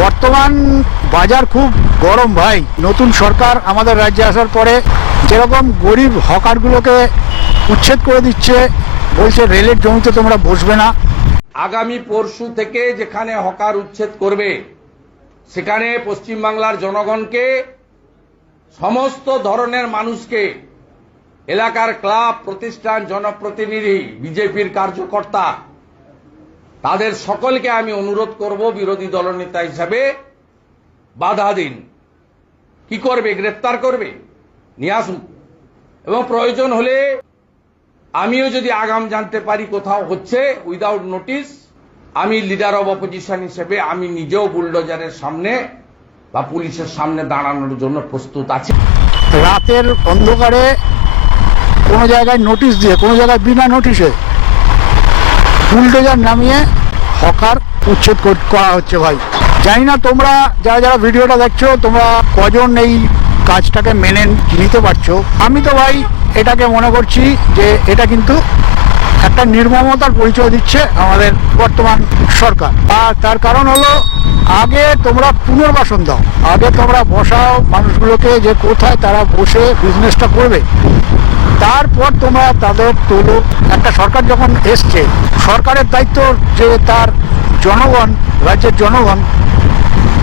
বর্তমান বাজার খুব গরম ভাই। নতুন সরকার আমাদের রাজ্যে আসার পরে যেরকম গরিব হকারগুলোকে উচ্ছেদ করে দিচ্ছে, বলছে রেলের জমিতে তোমরা বসবে না। আগামী পরশু থেকে যেখানে হকার উচ্ছেদ করবে সেখানে পশ্চিমবাংলার জনগণকে, সমস্ত ধরনের মানুষকে, এলাকার ক্লাব, প্রতিষ্ঠান, জনপ্রতিনিধি, বিজেপির কার্যকর্তা, তাদের সকলকে আমি অনুরোধ করব বিরোধী দলনেতা হিসাবে বাধা দিন। কি করবে? গ্রেফতার করবে, নিয়ে আসুন। এবং প্রয়োজন হলে আমিও যদি আগাম জানতে পারি কোথাও হচ্ছে উইদাউট নোটিস, আমি লিডার অব অপোজিশন হিসেবে আমি নিজেও বুলডোজারের সামনে বা পুলিশের সামনে দাঁড়ানোর জন্য প্রস্তুত আছি। রাতের অন্ধকারে কোনো জায়গায় নোটিশ দিয়ে, কোনো জায়গায় বিনা নোটিশে বুলডোজার নামিয়ে হকার উচ্ছেদ করা হচ্ছে ভাই। জানি না তোমরা যারা যারা ভিডিওটা দেখছো তোমরা কজন এই কাজটাকে মেনে নিতে পারছো। আমি তো ভাই এটাকে মনে করছি যে এটা কিন্তু একটা নির্মমতার পরিচয় দিচ্ছে আমাদের বর্তমান সরকার। আর তার কারণ হলো, আগে তোমরা পুনর্বাসন দাও, আগে তোমরা বসাও মানুষগুলোকে যে কোথায় তারা বসে বিজনেসটা করবে, তারপর তোমরা তাদের তোলো। একটা সরকার যখন এসছে, সরকারের দায়িত্ব যে তার জনগণ, রাজ্যের জনগণ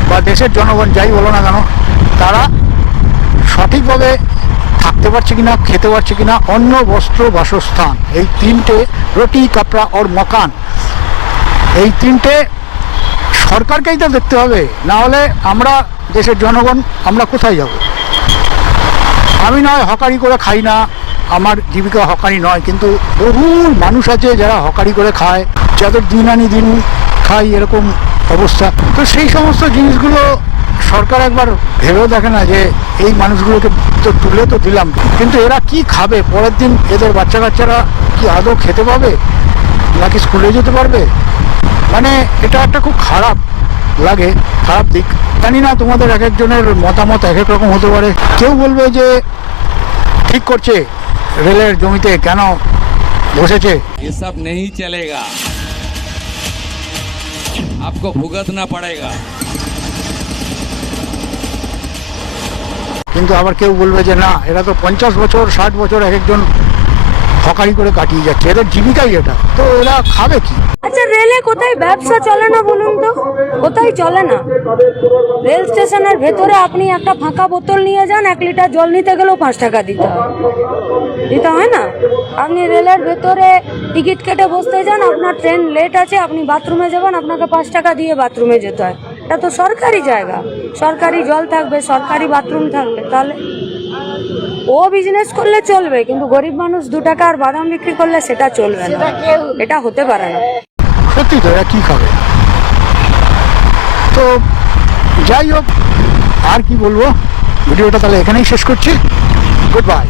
বা দেশের জনগণ যাই বলো না কেন, তারা সঠিকভাবে থাকতে পারছে কিনা, খেতে পারছে কিনা, অন্ন, বস্ত্র, বাসস্থান, এই তিনটে, রুটি, কাপড়া আর মকান, এই তিনটে সরকারকেই তো দেখতে হবে। না হলে আমরা দেশের জনগণ আমরা কোথায় যাব? আমি নয় হকারি করে খাই না, আমার জীবিকা হকারি নয়, কিন্তু বহু মানুষ আছে যারা হকারি করে খায়, যাদের দিন আনি দিন খাই এরকম অবস্থা। তো সেই সমস্ত জিনিসগুলো সরকার একবার ভেবেও দেখে না যে এই মানুষগুলোকে তো তুলে তো দিলাম, কিন্তু এরা কি খাবে পরের দিন? এদের বাচ্চা কাচ্চারা কি আদৌ খেতে পাবে, নাকি স্কুলে যেতে পারবে? মানে এটা একটা খুব খারাপ লাগে, খারাপ দিক। জানি না তোমাদের এক একজনের মতামত এক এক রকম হতে পারে। কেউ বলবে যে ঠিক করছে, রেলের জমিতে কেন বসেছে। এসব নেই চলেগা, आपको भुगतना पड़ेगा। কিন্তু আবার কেউ বলবে যে না, এরা তো 50 বছর 60 বছর এক একজন হকারি করে কাটিয়ে যাচ্ছে, এদের জীবিকাই এটা, তো এরা খাবে কি? আচ্ছা, রেলে কোথায় ব্যবসা চলে না বলুন তো? কোথায় চলে না? রেল স্টেশনের ভেতরে আপনি একটা ফাঁকা বোতল নিয়ে যান, 1 লিটার জল নিতে গেলেও 5 টাকা দিতে হয় না? আপনি রেলের ভেতরে টিকিট কেটে বসতে যান, আপনার ট্রেন লেট আছে, আপনি বাথরুমে যাবেন, আপনাকে 5 টাকা দিয়ে বাথরুমে যেতে হয়। এটা তো সরকারি জায়গা, সরকারি জল থাকবে, সরকারি বাথরুম থাকবে, তাহলে ও বিজনেস করলে চলবে, কিন্তু গরিব মানুষ 2 টাকার বাদাম বিক্রি করলে সেটা চলবে না, এটা হতে পারে না। সত্যি তো, এরা কি খাবে? তো যাই হোক, আর কি বলবো, ভিডিওটা তাহলে এখানেই শেষ করছি। Good bye.